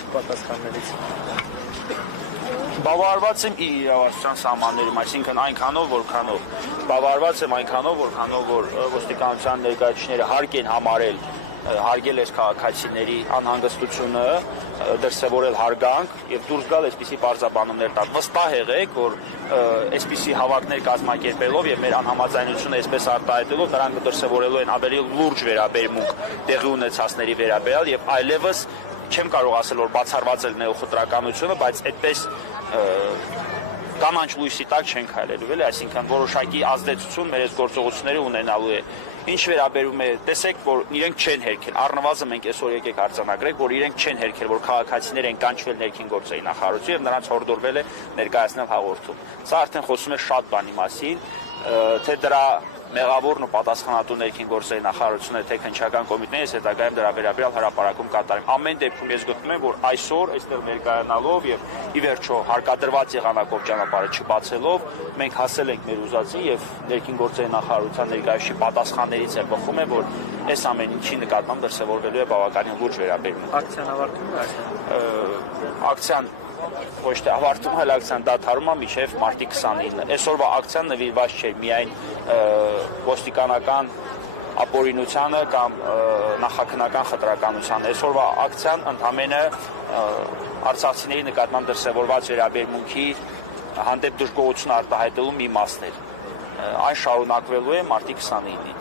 եք պատասխաններից։ Բավարարված եմ իր իրավասության սահմաններում, այսինքն այնքանով, որքանով որ ոստիկանության ներկայացուցիչները հարկ են համարել հարգել այս քաղաքացիների անհանգստությունը, դրսևորել հարգանք եւ դուրս գալ այսպիսի պարզաբանումներ տալ։ Վստահ եղեք, որ այսպիսի հավաքներ կազմակերպելով եւ մեր անհամաձայնությունը այսպես արտահայտելով նրանք դրսևորելու են ավելի լուրջ վերաբերմունք տեղի ունեցածների վերաբերյալ եւ այլևս չեմ կարող ասել, որ բացառված է նեոխտրականությունը, բայց այդպես կանանչ լույսի տակ չեն քայլելու, էլի, այսինքն որոշակի ազդեցություն մեր այս գործողությունները ունենալու է։ Ինչ վերաբերում է, տեսեք, որ իրենք չեն հերքել, առնվազն մենք այսօր եկեք արձանագրենք, որ իրենք չեն հերքել, որ քաղաքացիներ են կանչվել ներքին գործերի նախարարություն եւ նրանց հորդորվել է ներկայացնել հաղորդում։ Սա արդեն խոսում է շատ բանի մասին, թե դրա մեղավորն ու պատասխանատու ներքին գործերի նախարարությունը, թե քննչական կոմիտեն է, հետագայում դրա վերաբերյալ հրապարակում կատարում։ Ամեն դեպքում ես գտնում եմ, որ այսօր այստեղ ներկայանալով եւ ի վերջո հարկադրված եղանակով ճանապարհը չբացելով, մենք հասել ենք մեր ուզածին եւ ներքին գործերի նախարարության ներկայացուցիչի պատասխաններից է բխում է, որ այս ամեն ինչի նկատմամբ դրսևորվելու է բավականին լուրջ վերաբերմունք։ Ակցիան ավարտվում է։ Ակցիան ոչ թե ավարտում, այլ ակցիան դադարում է մինչև մարտի 29-ը։ Այսօրվա ակցիան նվիրված չէ միայն ոստիկանական ապօրինությանը կամ նախաքննական խտրականությանը։ Այսօրվա ակցիան ընդամենը արցախցիների նկատմամբ դրսևորված վերաբերմունքի հանդեպ դժգոհություն արտահայտելու մի մասն էր։ Այն շարունակվելու է մարտի 29-ին։